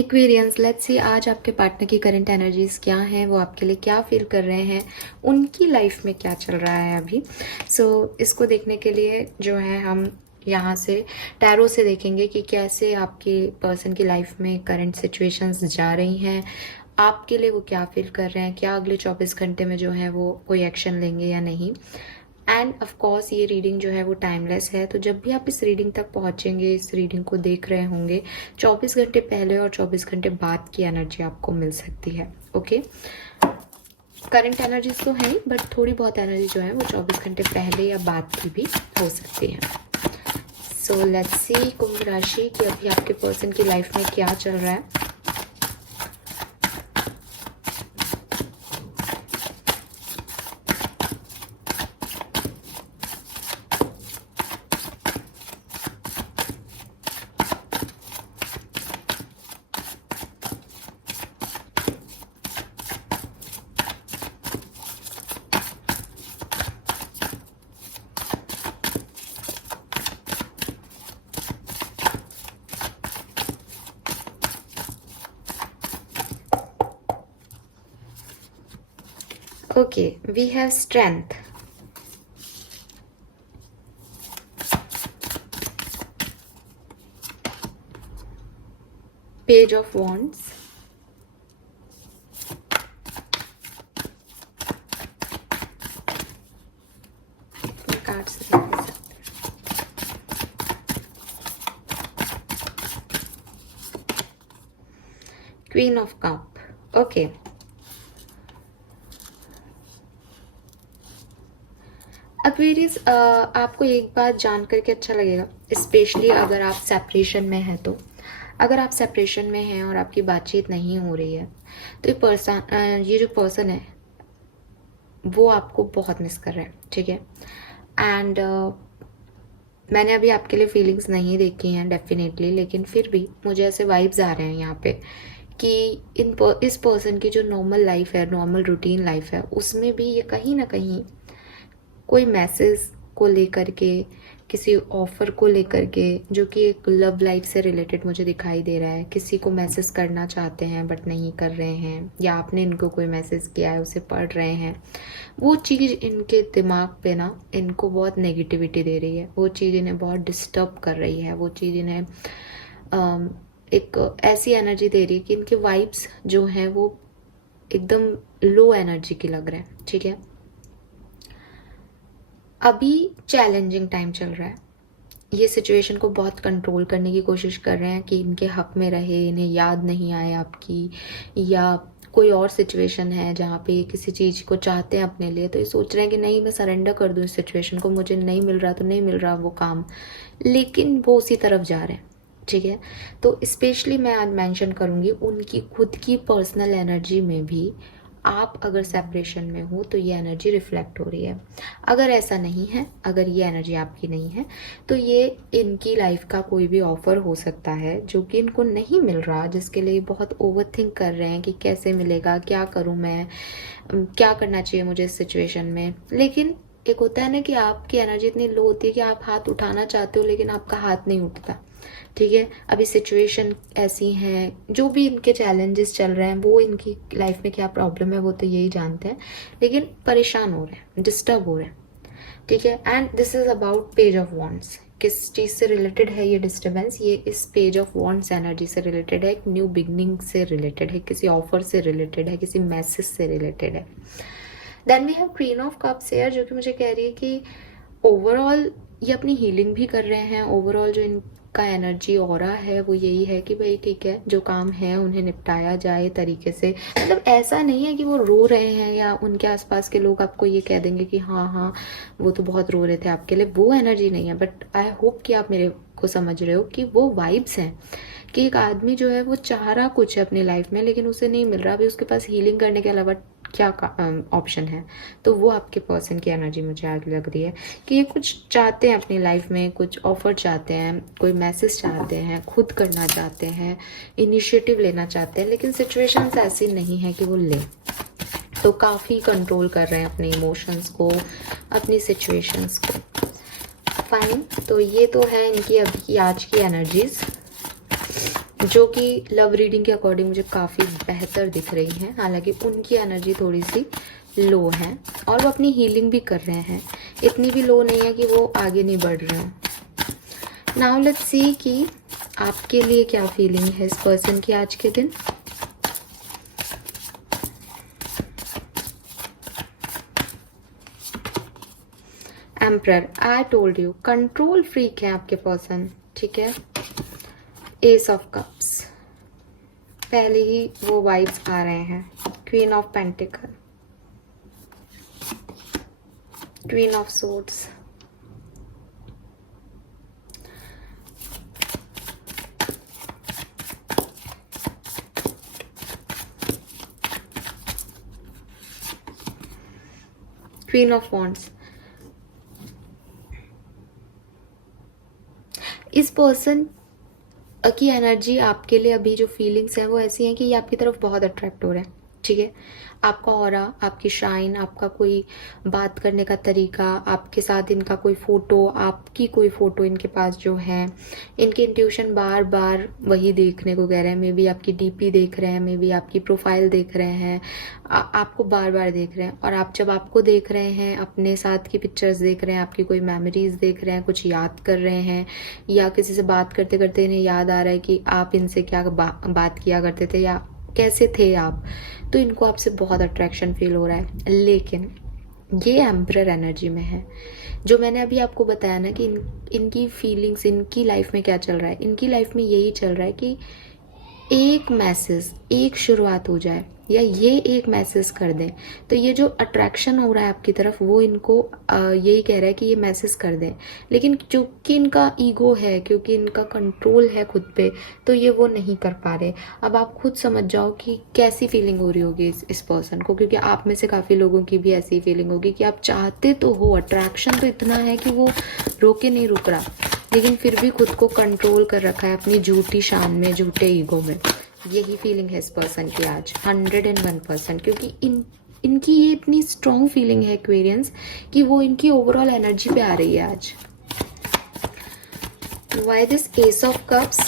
Aquarians, let's see आज आपके partner की करंट एनर्जीज क्या हैं, वो आपके लिए क्या फील कर रहे हैं, उनकी लाइफ में क्या चल रहा है अभी। इसको देखने के लिए जो है हम यहाँ से टैरो से देखेंगे कि कैसे आपकी पर्सन की लाइफ में करंट सिचुएशंस जा रही हैं, आपके लिए वो क्या फील कर रहे हैं, क्या अगले 24 घंटे में जो है वो कोई एक्शन लेंगे या नहीं। एंड ऑफ कोर्स ये रीडिंग जो है वो टाइमलेस है, तो जब भी आप इस रीडिंग तक पहुंचेंगे, इस रीडिंग को देख रहे होंगे, 24 घंटे पहले और 24 घंटे बाद की एनर्जी आपको मिल सकती है। ओके, करंट एनर्जीज तो है ही, बट थोड़ी बहुत एनर्जी जो है वो 24 घंटे पहले या बाद की भी हो सकती है। सो लेट्स सी कुंभ राशि कि अभी आपके पर्सन की लाइफ में क्या चल रहा है। Okay, we have strength. Page of Wands. Cards देख सकते हैं. Queen of Cup. Okay. Aquarius, आपको एक बात जान करके अच्छा लगेगा, स्पेशली अगर आप सेपरेशन में हैं। तो अगर आप सेपरेशन में हैं और आपकी बातचीत नहीं हो रही है, तो ये जो पर्सन है वो आपको बहुत मिस कर रहा है, ठीक है। एंड मैंने अभी आपके लिए फीलिंग्स नहीं देखी हैं डेफिनेटली, लेकिन फिर भी मुझे ऐसे वाइब्स आ रहे हैं यहाँ पे कि इस पर्सन की जो नॉर्मल लाइफ है, नॉर्मल रूटीन लाइफ है, उसमें भी ये कहीं ना कहीं कोई मैसेज को लेकर के, किसी ऑफर को लेकर के, जो कि एक लव लाइफ से रिलेटेड मुझे दिखाई दे रहा है, किसी को मैसेज करना चाहते हैं बट नहीं कर रहे हैं, या आपने इनको कोई मैसेज किया है उसे पढ़ रहे हैं, वो चीज़ इनके दिमाग पे ना इनको बहुत नेगेटिविटी दे रही है, वो चीज़ इन्हें बहुत डिस्टर्ब कर रही है, वो चीज़ इन्हें एक ऐसी एनर्जी दे रही है कि इनके वाइब्स जो हैं वो एकदम लो एनर्जी की लग रहे हैं, ठीक है। अभी चैलेंजिंग टाइम चल रहा है, ये सिचुएशन को बहुत कंट्रोल करने की कोशिश कर रहे हैं कि इनके हक में रहे, इन्हें याद नहीं आए आपकी, या कोई और सिचुएशन है जहाँ पे किसी चीज़ को चाहते हैं अपने लिए, तो ये सोच रहे हैं कि नहीं मैं सरेंडर कर दूँ इस सिचुएशन को, मुझे नहीं मिल रहा तो नहीं मिल रहा वो काम, लेकिन वो उसी तरफ जा रहे हैं, ठीक है। तो स्पेशली मैं आज मेंशन करूँगी उनकी खुद की पर्सनल एनर्जी में भी आप अगर सेपरेशन में हो तो ये एनर्जी रिफ्लेक्ट हो रही है। अगर ऐसा नहीं है, अगर ये एनर्जी आपकी नहीं है, तो ये इनकी लाइफ का कोई भी ऑफर हो सकता है जो कि इनको नहीं मिल रहा, जिसके लिए बहुत ओवरथिंक कर रहे हैं कि कैसे मिलेगा, क्या करूं मैं, क्या करना चाहिए मुझे इस सिचुएशन में। लेकिन एक होता है ना कि आपकी एनर्जी इतनी लो होती है कि आप हाथ उठाना चाहते हो लेकिन आपका हाथ नहीं उठता, ठीक है। अभी सिचुएशन ऐसी हैं, जो भी इनके चैलेंजेस चल रहे हैं, वो इनकी लाइफ में क्या प्रॉब्लम है वो तो यही जानते हैं, लेकिन परेशान हो रहे हैं, डिस्टर्ब हो रहे हैं, ठीक है। And this is about page of wands. किस चीज़ से रिलेटेड है ये डिस्टर्बेंस? ये इस पेज ऑफ वॉन्ड्स एनर्जी से रिलेटेड है, एक न्यू बिगनिंग से रिलेटेड है, किसी ऑफर से रिलेटेड है, किसी मैसेज से रिलेटेड है। Then we have queen of cups here, जो कि मुझे कह रही है कि ओवरऑल ये अपनी हीलिंग भी कर रहे हैं। ओवरऑल जो इनका एनर्जी ऑरा है वो यही है कि भाई ठीक है, जो काम है उन्हें निपटाया जाए तरीके से। मतलब ऐसा नहीं है कि वो रो रहे हैं या उनके आसपास के लोग आपको ये कह देंगे कि हाँ हाँ वो तो बहुत रो रहे थे आपके लिए, वो एनर्जी नहीं है। बट आई होप कि आप मेरे को समझ रहे हो कि वो वाइब्स हैं कि एक आदमी जो है वो चाह रहा कुछ है अपनी लाइफ में लेकिन उसे नहीं मिल रहा, अभी उसके पास हीलिंग करने के अलावा क्या ऑप्शन है। तो वो आपके पर्सन की एनर्जी मुझे आज लग रही है कि ये कुछ चाहते हैं अपनी लाइफ में, कुछ ऑफर चाहते हैं, कोई मैसेज चाहते हैं, खुद करना चाहते हैं, इनिशिएटिव लेना चाहते हैं, लेकिन सिचुएशंस ऐसी नहीं है कि वो लें। तो काफ़ी कंट्रोल कर रहे हैं अपने इमोशंस को, अपनी सिचुएशंस को। फाइन, तो ये तो है इनकी अभी आज की एनर्जीज। जो कि लव रीडिंग के अकॉर्डिंग मुझे काफ़ी बेहतर दिख रही हैं। हालांकि उनकी एनर्जी थोड़ी सी लो है और वो अपनी हीलिंग भी कर रहे हैं, इतनी भी लो नहीं है कि वो आगे नहीं बढ़ रहे हैं। नाउ लेट्स सी कि आपके लिए क्या फीलिंग है इस पर्सन की आज के दिन। Emperor, I told you, control freak है आपके पर्सन, ठीक है। एस ऑफ कप्स, पहले ही वो वाइब्स आ रहे हैं। Queen of pentacle, queen of swords, queen of wands. इस पर्सन की एनर्जी आपके लिए अभी जो फीलिंग्स हैं वो ऐसी हैं कि ये आपकी तरफ बहुत अट्रैक्ट हो रहा है, ठीक है। आपका ऑरा, आपकी शाइन, आपका कोई बात करने का तरीका, आपके साथ इनका कोई फ़ोटो, आपकी कोई फ़ोटो इनके पास जो है, इनके इंट्यूशन बार बार वही देखने को कह रहे हैं। मे बी आपकी डीपी देख रहे हैं, मे बी आपकी प्रोफाइल देख रहे हैं, आपको बार बार देख रहे हैं। और आप जब आपको देख रहे हैं, अपने साथ की पिक्चर्स देख रहे हैं, आपकी कोई मेमोरीज देख रहे हैं, कुछ याद कर रहे हैं, या किसी से बात करते करते इन्हें याद आ रहा है कि आप इनसे क्या बात किया करते थे या कैसे थे आप, तो इनको आपसे बहुत अट्रैक्शन फील हो रहा है। लेकिन ये एम्परर एनर्जी में है। जो मैंने अभी आपको बताया ना कि इनकी फीलिंग्स, इनकी लाइफ में क्या चल रहा है, इनकी लाइफ में यही चल रहा है कि एक मैसेज, एक शुरुआत हो जाए या ये एक मैसेज कर दें, तो ये जो अट्रैक्शन हो रहा है आपकी तरफ वो इनको यही कह रहा है कि ये मैसेज कर दें। लेकिन क्योंकि इनका ईगो है, क्योंकि इनका कंट्रोल है खुद पे, तो ये वो नहीं कर पा रहे। अब आप खुद समझ जाओ कि कैसी फीलिंग हो रही होगी इस पर्सन को, क्योंकि आप में से काफ़ी लोगों की भी ऐसी फीलिंग होगी कि आप चाहते तो हो, अट्रैक्शन तो इतना है कि वो रोके नहीं रुक रहा, लेकिन फिर भी खुद को कंट्रोल कर रखा है अपनी झूठी शान में, झूठे ईगो में। यही फीलिंग है इस पर्सन की आज 101%, क्योंकि इनकी ये इतनी स्ट्रॉन्ग फीलिंग है एक्वेरियंस कि वो इनकी ओवरऑल एनर्जी पे आ रही है आज। Why this S of cups,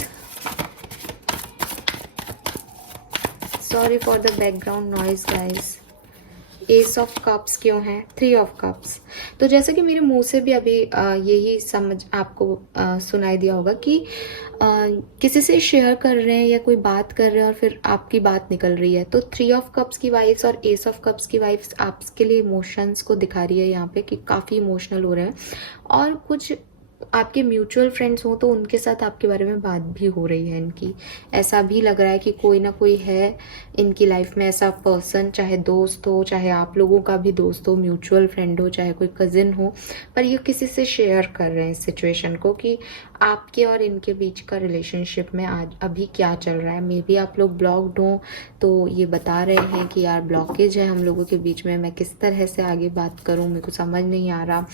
sorry for the background noise guys. S of cups क्यों है, 3 ऑफ कप्स। तो जैसे कि मेरे मुंह से भी अभी यही समझ आपको सुनाई दिया होगा कि किसी से शेयर कर रहे हैं या कोई बात कर रहे हैं और फिर आपकी बात निकल रही है, तो 3 ऑफ कप्स की वाइफ्स और एस ऑफ कप्स की वाइफ्स आपके लिए इमोशंस को दिखा रही है यहाँ पे कि काफ़ी इमोशनल हो रहे हैं। और कुछ आपके म्यूचुअल फ्रेंड्स हो तो उनके साथ आपके बारे में बात भी हो रही है इनकी। ऐसा भी लग रहा है कि कोई ना कोई है इनकी लाइफ में ऐसा पर्सन, चाहे दोस्त हो, चाहे आप लोगों का भी दोस्त हो, म्यूचुअल फ्रेंड हो, चाहे कोई कजिन हो, पर ये किसी से शेयर कर रहे हैं इस सिचुएशन को कि आपके और इनके बीच का रिलेशनशिप में आज अभी क्या चल रहा है। मे बी आप लोग ब्लॉक्ड हो तो ये बता रहे हैं कि यार ब्लॉकेज है हम लोगों के बीच में, मैं किस तरह से आगे बात करूं, मेरे को समझ नहीं आ रहा,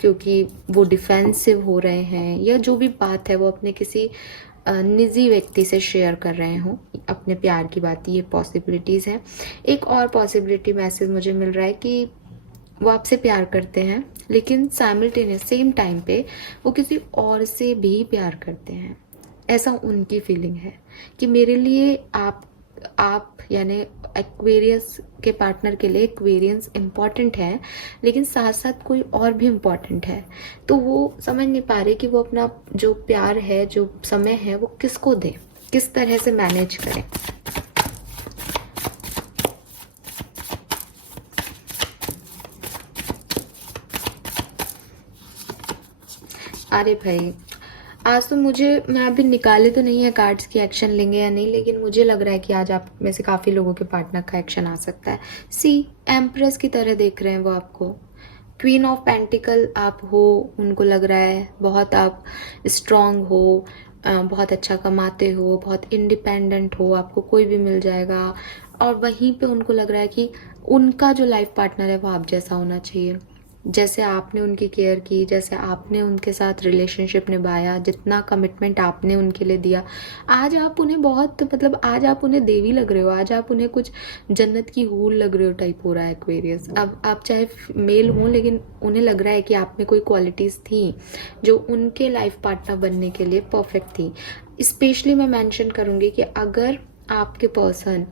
क्योंकि वो डिफेंसिव हो रहे हैं या जो भी बात है वो अपने किसी निजी व्यक्ति से शेयर कर रहे हो अपने प्यार की बात। ये पॉसिबिलिटीज़ हैं। एक और पॉसिबिलिटी मैसेज मुझे मिल रहा है कि वो आपसे प्यार करते हैं, लेकिन साइमल्टेनियस सेम टाइम पे वो किसी और से भी प्यार करते हैं। ऐसा उनकी फीलिंग है कि मेरे लिए आप यानी एक्वेरियस के पार्टनर के लिए एक्वेरियंस इम्पॉर्टेंट है, लेकिन साथ साथ कोई और भी इम्पॉर्टेंट है। तो वो समझ नहीं पा रहे कि वो अपना जो प्यार है, जो समय है, वो किसको दें, किस तरह से मैनेज करें। अरे भाई, आज तो मैं अभी निकाले तो नहीं है कार्ड्स की एक्शन लेंगे या नहीं, लेकिन मुझे लग रहा है कि आज आप में से काफ़ी लोगों के पार्टनर का एक्शन आ सकता है। सी एम्प्रेस की तरह देख रहे हैं वो आपको। क्वीन ऑफ पेंटिकल आप हो, उनको लग रहा है बहुत आप स्ट्रांग हो, बहुत अच्छा कमाते हो, बहुत इंडिपेंडेंट हो, आपको कोई भी मिल जाएगा। और वहीं पे उनको लग रहा है कि उनका जो लाइफ पार्टनर है वो आप जैसा होना चाहिए, जैसे आपने उनकी केयर की, जैसे आपने उनके साथ रिलेशनशिप निभाया, जितना कमिटमेंट आपने उनके लिए दिया। आज आप उन्हें बहुत, मतलब आज आप उन्हें देवी लग रहे हो, आज आप उन्हें कुछ जन्नत की हूर लग रहे हो टाइप हो रहा है एक्वेरियस। अब आप चाहे मेल हो, लेकिन उन्हें लग रहा है कि आप में कोई क्वालिटीज़ थी जो उनके लाइफ पार्टनर बनने के लिए परफेक्ट थी। स्पेशली मैं मेंशन करूँगी कि अगर आपके पर्सन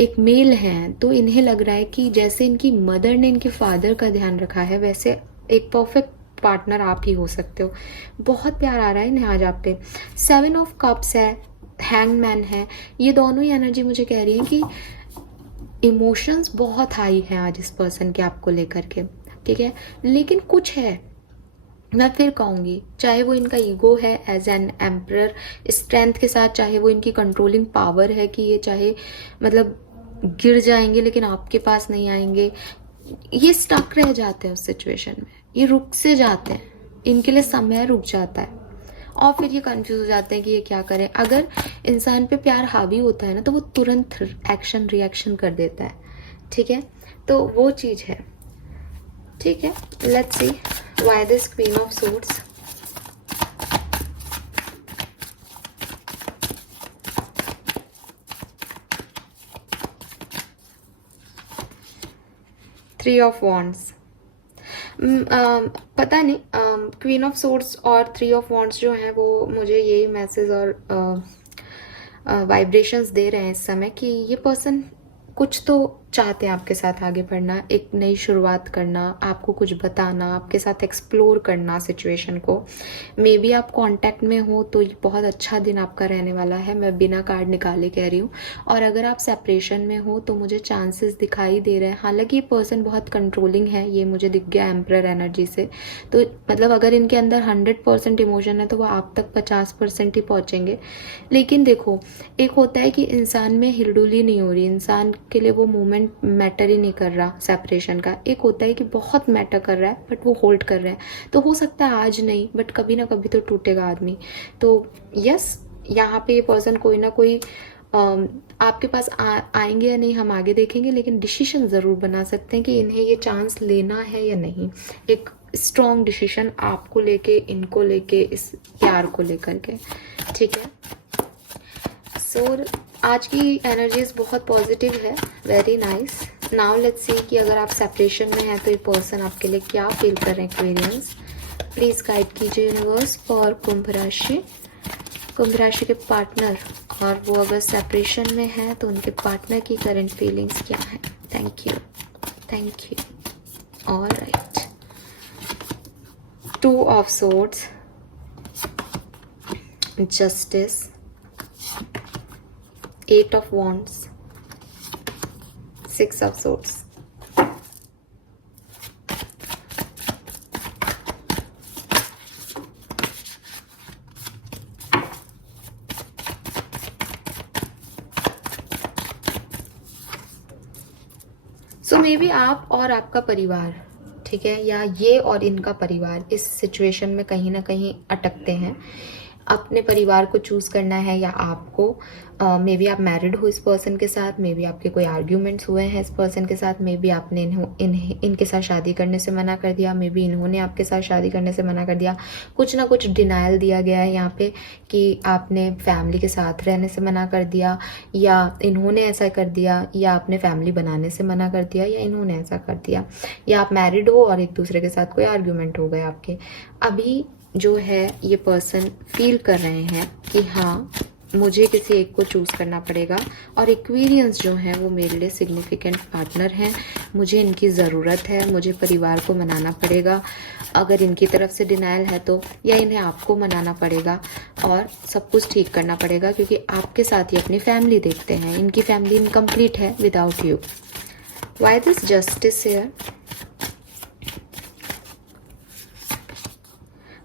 एक मेल हैं तो इन्हें लग रहा है कि जैसे इनकी मदर ने इनके फादर का ध्यान रखा है, वैसे एक परफेक्ट पार्टनर आप ही हो सकते हो। बहुत प्यार आ रहा है इन्हें आज आप पे। 7 ऑफ कप्स है, हैंगमैन है, ये दोनों ही एनर्जी मुझे कह रही है कि इमोशंस बहुत हाई हैं आज इस पर्सन के आपको लेकर के, ठीक है। लेकिन कुछ है, मैं फिर कहूँगी, चाहे वो इनका ईगो है एज एन एम्परर स्ट्रेंथ के साथ, चाहे वो इनकी कंट्रोलिंग पावर है कि ये चाहे मतलब गिर जाएंगे लेकिन आपके पास नहीं आएंगे, ये स्टक रह जाते हैं उस सिचुएशन में, ये रुक से जाते हैं, इनके लिए समय रुक जाता है और फिर ये कंफ्यूज हो जाते हैं कि ये क्या करें। अगर इंसान पे प्यार हावी होता है ना तो वो तुरंत एक्शन रिएक्शन कर देता है, ठीक है। तो वो चीज़ है, ठीक है। Let's see why this queen of swords. Three of wands. पता नहीं, क्वीन ऑफ सोर्ड्स और थ्री ऑफ वॉन्ड्स जो हैं वो मुझे यही मैसेज और वाइब्रेशंस दे रहे हैं इस समय कि ये पर्सन कुछ तो चाहते हैं आपके साथ आगे बढ़ना, एक नई शुरुआत करना, आपको कुछ बताना, आपके साथ एक्सप्लोर करना सिचुएशन को। मे बी आप कांटेक्ट में हो तो ये बहुत अच्छा दिन आपका रहने वाला है, मैं बिना कार्ड निकाले कह रही हूँ। और अगर आप सेपरेशन में हो तो मुझे चांसेस दिखाई दे रहे हैं, हालांकि ये पर्सन बहुत कंट्रोलिंग है, ये मुझे दिख गया एम्परर एनर्जी से। तो मतलब अगर इनके अंदर 100% इमोशन है तो वो आप तक 50% ही पहुँचेंगे। लेकिन देखो, एक होता है कि इंसान में हिलडुली नहीं हो रही, इंसान के लिए वो मोमेंट मैटर ही नहीं कर रहा सेपरेशन का। एक होता है कि बहुत मैटर कर रहा है बट वो होल्ड कर रहा है, तो हो सकता है आज नहीं बट कभी ना कभी तो टूटेगा आदमी। तो यस, यहाँ पे ये पर्सन कोई ना कोई आपके पास आएंगे या नहीं हम आगे देखेंगे, लेकिन डिसीजन ज़रूर बना सकते हैं कि इन्हें ये चांस लेना है या नहीं। एक स्ट्रॉन्ग डिसीजन आपको लेके, इनको लेके, इस प्यार को लेकर के, ठीक है। सो आज की एनर्जीज बहुत पॉजिटिव है, very nice. Now let's see कि अगर आप सेपरेशन में हैं तो ये पर्सन आपके लिए क्या फील कर रहे हैं। एक्वेरियंस प्लीज़ गाइड कीजिए यूनिवर्स फॉर कुंभ राशि, कुंभ राशि के पार्टनर, और वो अगर सेपरेशन में है तो उनके पार्टनर की करंट फीलिंग्स क्या है। Thank you, thank you. All right, two of swords, justice, eight of wands, six of swords. So maybe आप और आपका परिवार, ठीक है, या ये और इनका परिवार इस सिचुएशन में कहीं ना कहीं अटकते हैं। अपने परिवार को चूज़ करना है या आपको, मे बी आप मैरिड हो इस पर्सन के साथ, मे बी आपके कोई आर्ग्यूमेंट्स हुए हैं इस पर्सन के साथ, मे बी आपने इनके साथ शादी करने से मना कर दिया, मे बी इन्होंने आपके साथ शादी करने से मना कर दिया। कुछ ना कुछ डिनाइल दिया गया है यहाँ पे कि आपने फैमिली के साथ रहने से मना कर दिया, या इन्होंने ऐसा कर दिया, या आपने फैमिली बनाने से मना कर दिया, या इन्होंने ऐसा कर दिया, या आप मैरिड हो और एक दूसरे के साथ कोई आर्ग्यूमेंट हो गए आपके। अभी जो है ये पर्सन फील कर रहे हैं कि हाँ मुझे किसी एक को चूज़ करना पड़ेगा, और एक्वेरियंस जो है वो मेरे लिए सिग्निफिकेंट पार्टनर हैं, मुझे इनकी ज़रूरत है, मुझे परिवार को मनाना पड़ेगा। अगर इनकी तरफ से डिनाइल है तो, या इन्हें आपको मनाना पड़ेगा और सब कुछ ठीक करना पड़ेगा, क्योंकि आपके साथ ही अपनी फैमिली देखते हैं, इनकी फैमिली इनकम्प्लीट है without you. Why this justice here?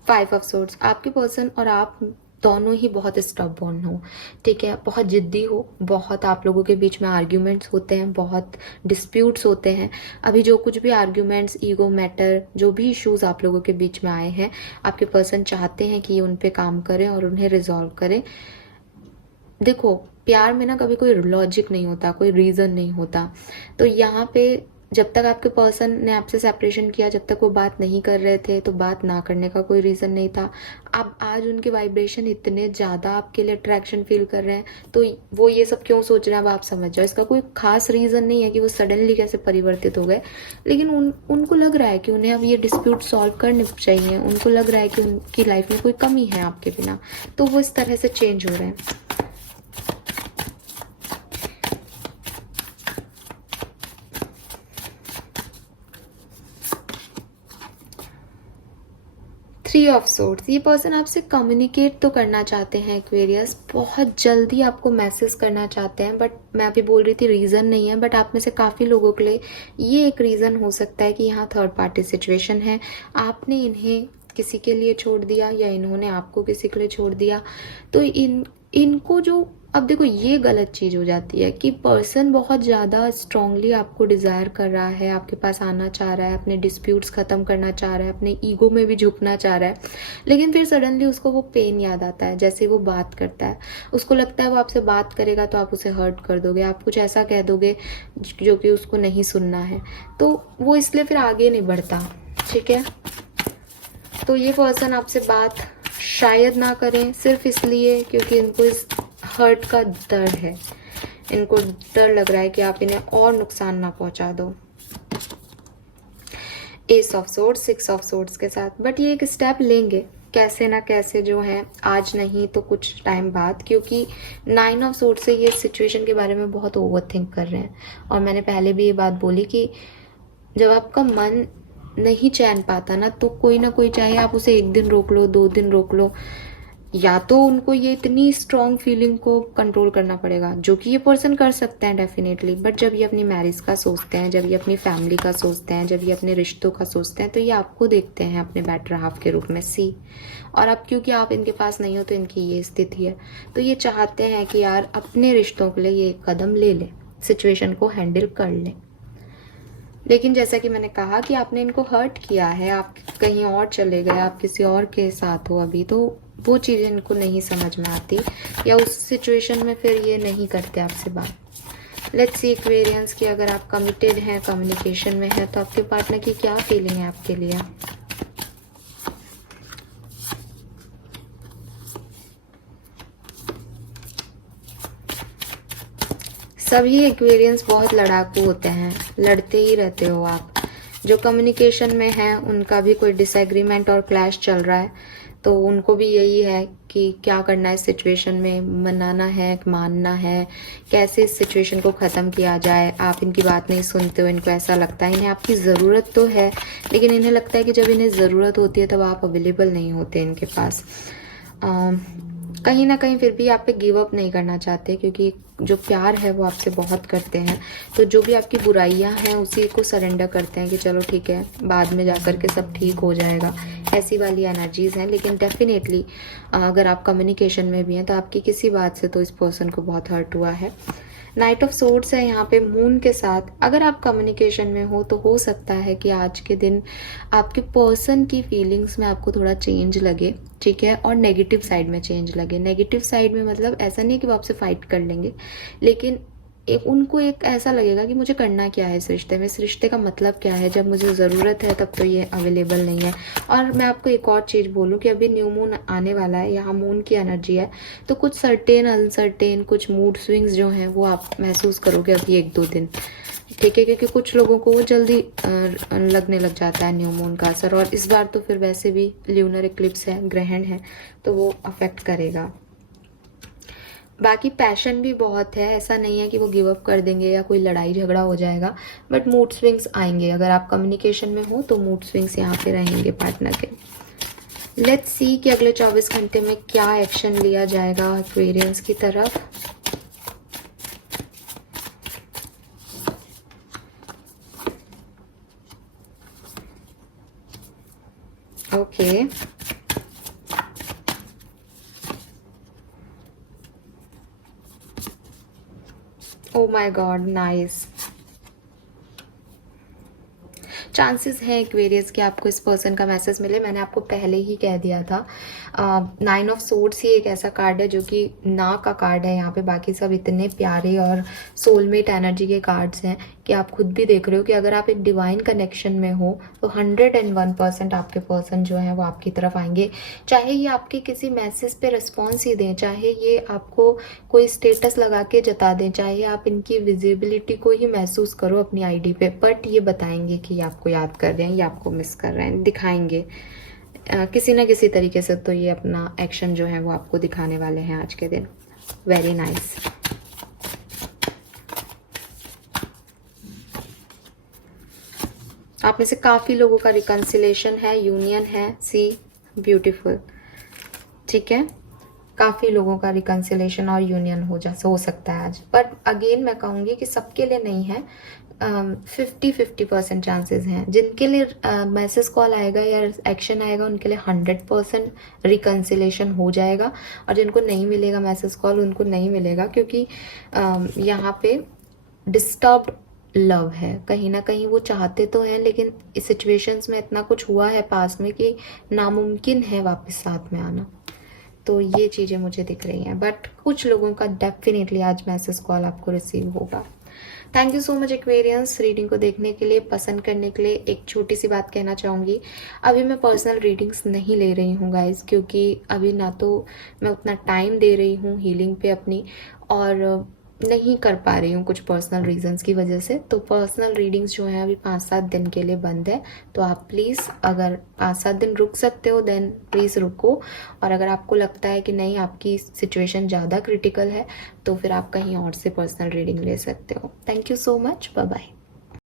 Five of swords. आपके पर्सन और आप दोनों ही बहुत स्टबबॉर्न हो, ठीक है, बहुत जिद्दी हो, बहुत आप लोगों के बीच में आर्ग्यूमेंट्स होते हैं, बहुत डिस्प्यूट्स होते हैं। अभी जो कुछ भी आर्ग्यूमेंट्स, ईगो मैटर, जो भी इश्यूज़ आप लोगों के बीच में आए हैं, आपके पर्सन चाहते हैं कि ये उन पे काम करें और उन्हें रिजॉल्व करें। देखो, प्यार में ना कभी कोई लॉजिक नहीं होता, कोई रीज़न नहीं होता। तो यहाँ पे जब तक आपके पर्सन ने आपसे सेपरेशन किया, जब तक वो बात नहीं कर रहे थे, तो बात ना करने का कोई रीज़न नहीं था। अब आज उनके वाइब्रेशन इतने ज़्यादा आपके लिए अट्रैक्शन फील कर रहे हैं, तो वो ये सब क्यों सोच रहे हैं अब आप समझ जाओ। इसका कोई खास रीज़न नहीं है कि वो सडनली कैसे परिवर्तित हो गए, लेकिन उनको लग रहा है कि उन्हें अब ये डिस्प्यूट सॉल्व करने चाहिए। उनको लग रहा है कि उनकी लाइफ में कोई कमी है आपके बिना, तो वो इस तरह से चेंज हो रहे हैं। 3 ऑफ सोर्ड्स, ये पर्सन आपसे कम्युनिकेट तो करना चाहते हैं एक्वेरियस, बहुत जल्दी आपको मैसेज करना चाहते हैं, बट मैं अभी बोल रही थी रीज़न नहीं है, बट आप में से काफ़ी लोगों के लिए ये एक रीज़न हो सकता है कि यहाँ थर्ड पार्टी सिचुएशन है। आपने इन्हें किसी के लिए छोड़ दिया या इन्होंने आपको किसी के लिए छोड़ दिया, तो इनको जो, अब देखो ये गलत चीज़ हो जाती है कि पर्सन बहुत ज़्यादा स्ट्रांगली आपको डिज़ायर कर रहा है, आपके पास आना चाह रहा है, अपने डिस्प्यूट्स ख़त्म करना चाह रहा है, अपने ईगो में भी झुकना चाह रहा है, लेकिन फिर सडनली उसको वो पेन याद आता है। जैसे वो बात करता है, उसको लगता है वो आपसे बात करेगा तो आप उसे हर्ट कर दोगे, आप कुछ ऐसा कह दोगे जो कि उसको नहीं सुनना है, तो वो इसलिए फिर आगे नहीं बढ़ता। ठीक है, तो ये पर्सन आपसे बात शायद ना करें सिर्फ इसलिए क्योंकि इनको इस हर्ट का डर है, इनको डर लग रहा है कि आप इन्हें और नुकसान ना पहुंचा दो। S of swords, 6 of swords के साथ, बट ये एक स्टेप लेंगे कैसे ना कैसे, जो है आज नहीं तो कुछ टाइम बाद, क्योंकि 9 ऑफ सोर्ड्स से ये सिचुएशन के बारे में बहुत ओवर थिंक कर रहे हैं। और मैंने पहले भी ये बात बोली कि जब आपका मन नहीं चैन पाता ना कोई, चाहे आप उसे 1 दिन रोक लो, 2 दिन रोक लो, या तो उनको ये इतनी स्ट्रॉन्ग फीलिंग को कंट्रोल करना पड़ेगा, जो कि ये पर्सन कर सकते हैं डेफिनेटली, बट जब ये अपनी मैरिज का सोचते हैं, जब ये अपनी फैमिली का सोचते हैं, जब ये अपने रिश्तों का सोचते हैं, तो ये आपको देखते हैं अपने बेटर हाफ के रूप में, सी। और अब क्योंकि आप इनके पास नहीं हो तो इनकी ये स्थिति है, तो ये चाहते हैं कि यार अपने रिश्तों के लिए ये एक कदम ले लें, सिचुएशन को हैंडल कर लें। लेकिन जैसा कि मैंने कहा कि आपने इनको हर्ट किया है, आप कहीं और चले गए, आप किसी और के साथ हो अभी, तो वो चीज़ें इनको नहीं समझ में आती, या उस सिचुएशन में फिर ये नहीं करते आपसे बात। लेट्स सी एक्वेरियंस कि अगर आप कमिटेड हैं, कम्युनिकेशन में हैं, तो आपके पार्टनर की क्या फीलिंग है आपके लिए। सभी एक्वेरियंस बहुत लड़ाकू होते हैं, लड़ते ही रहते हो आप। जो कम्युनिकेशन में हैं उनका भी कोई डिसएग्रीमेंट और क्लैश चल रहा है, तो उनको भी यही है कि क्या करना है इस सिचुएशन में, मनाना है, मानना है, कैसे इस सिचुएशन को ख़त्म किया जाए। आप इनकी बात नहीं सुनते हो, इनको ऐसा लगता है इन्हें आपकी ज़रूरत तो है, लेकिन इन्हें लगता है कि जब इन्हें ज़रूरत होती है तब आप अवेलेबल नहीं होते इनके पास। कहीं ना कहीं फिर भी आप पे गिव अप नहीं करना चाहते, क्योंकि जो प्यार है वो आपसे बहुत करते हैं, तो जो भी आपकी बुराइयां हैं उसी को सरेंडर करते हैं कि चलो ठीक है, बाद में जाकर के सब ठीक हो जाएगा, ऐसी वाली एनर्जीज हैं। लेकिन डेफिनेटली अगर आप कम्युनिकेशन में भी हैं तो आपकी किसी बात से तो इस पर्सन को बहुत हर्ट हुआ है। नाइट ऑफ सोर्ड्स है यहाँ पे मून के साथ। अगर आप कम्युनिकेशन में हो तो हो सकता है कि आज के दिन आपके पर्सन की फीलिंग्स में आपको थोड़ा चेंज लगे, ठीक है, और नेगेटिव साइड में चेंज लगे। नेगेटिव साइड में मतलब ऐसा नहीं कि वो आपसे फाइट कर लेंगे, लेकिन उनको एक ऐसा लगेगा कि मुझे करना क्या है इस रिश्ते में, इस रिश्ते का मतलब क्या है, जब मुझे ज़रूरत है तब तो ये अवेलेबल नहीं है। और मैं आपको एक और चीज़ बोलूँ कि अभी न्यू मून आने वाला है, यहाँ मून की एनर्जी है, तो कुछ सर्टेन अनसर्टेन कुछ मूड स्विंग्स जो हैं वो आप महसूस करोगे अभी 1-2 दिन, ठीक है, क्योंकि कुछ लोगों को वो जल्दी लगने लग जाता है न्यू मून का असर, और इस बार तो फिर वैसे भी ल्यूनर इक्लिप्स है, ग्रहण है, तो वो अफेक्ट करेगा। बाकी पैशन भी बहुत है, ऐसा नहीं है कि वो गिव अप कर देंगे या कोई लड़ाई झगड़ा हो जाएगा, बट मूड स्विंग्स आएंगे। अगर आप कम्युनिकेशन में हो तो मूड स्विंग्स यहाँ पे रहेंगे पार्टनर के। लेट्स सी कि अगले 24 घंटे में क्या एक्शन लिया जाएगा एक्वेरियंस की तरफ। Okay, oh my God, nice. Chances है एक्वेरियस कि आपको इस पर्सन का मैसेज मिले। मैंने आपको पहले ही कह दिया था नाइन ऑफ सोर्ड्स ही एक ऐसा कार्ड है जो कि ना का कार्ड है यहाँ पे, बाकी सब इतने प्यारे और सोलमेट एनर्जी के कार्ड्स हैं कि आप खुद भी देख रहे हो कि अगर आप एक डिवाइन कनेक्शन में हो तो 101% आपके पर्सन जो है वो आपकी तरफ आएंगे। चाहे ये आपके किसी मैसेज पे रिस्पॉन्स ही दें, चाहे ये आपको कोई स्टेटस लगा के जता दें, चाहे आप इनकी विजिबिलिटी को ही महसूस करो अपनी आईडी पे, बट ये बताएंगे कि ये आपको याद कर रहे हैं, ये आपको मिस कर रहे हैं, दिखाएंगे किसी ना किसी तरीके से। तो ये अपना एक्शन जो है वो आपको दिखाने वाले हैं आज के दिन। Very nice. आप में से काफ़ी लोगों का रिकन्सिलेशन है, यूनियन है, सी ब्यूटीफुल, ठीक है। काफ़ी लोगों का रिकन्सिलेशन और यूनियन हो सकता है आज, बट अगेन मैं कहूँगी कि सबके लिए नहीं है। 50-50% चांसेस हैं। जिनके लिए मैसेज कॉल आएगा या एक्शन आएगा उनके लिए 100% रिकन्सिलेशन हो जाएगा, और जिनको नहीं मिलेगा मैसेज कॉल उनको नहीं मिलेगा, क्योंकि यहाँ पे डिस्टर्ब्ड लव है। कहीं ना कहीं वो चाहते तो हैं, लेकिन इस सिचुएशंस में इतना कुछ हुआ है पास में कि नामुमकिन है वापस साथ में आना। तो ये चीज़ें मुझे दिख रही हैं, बट कुछ लोगों का डेफिनेटली आज मैसेज कॉल आपको रिसीव होगा। Thank you so much Aquarians, reading को देखने के लिए, पसंद करने के लिए। एक छोटी सी बात कहना चाहूँगी, अभी मैं पर्सनल रीडिंग्स नहीं ले रही हूँ गाइज, क्योंकि अभी ना तो मैं उतना टाइम दे रही हूँ हीलिंग पे अपनी, और नहीं कर पा रही हूँ कुछ पर्सनल रीजंस की वजह से। तो पर्सनल रीडिंग्स जो हैं अभी 5-7 दिन के लिए बंद है। तो आप प्लीज़ अगर 5-7 दिन रुक सकते हो देन प्लीज़ रुको, और अगर आपको लगता है कि नहीं आपकी सिचुएशन ज़्यादा क्रिटिकल है तो फिर आप कहीं और से पर्सनल रीडिंग ले सकते हो। Thank you so much, bye bye.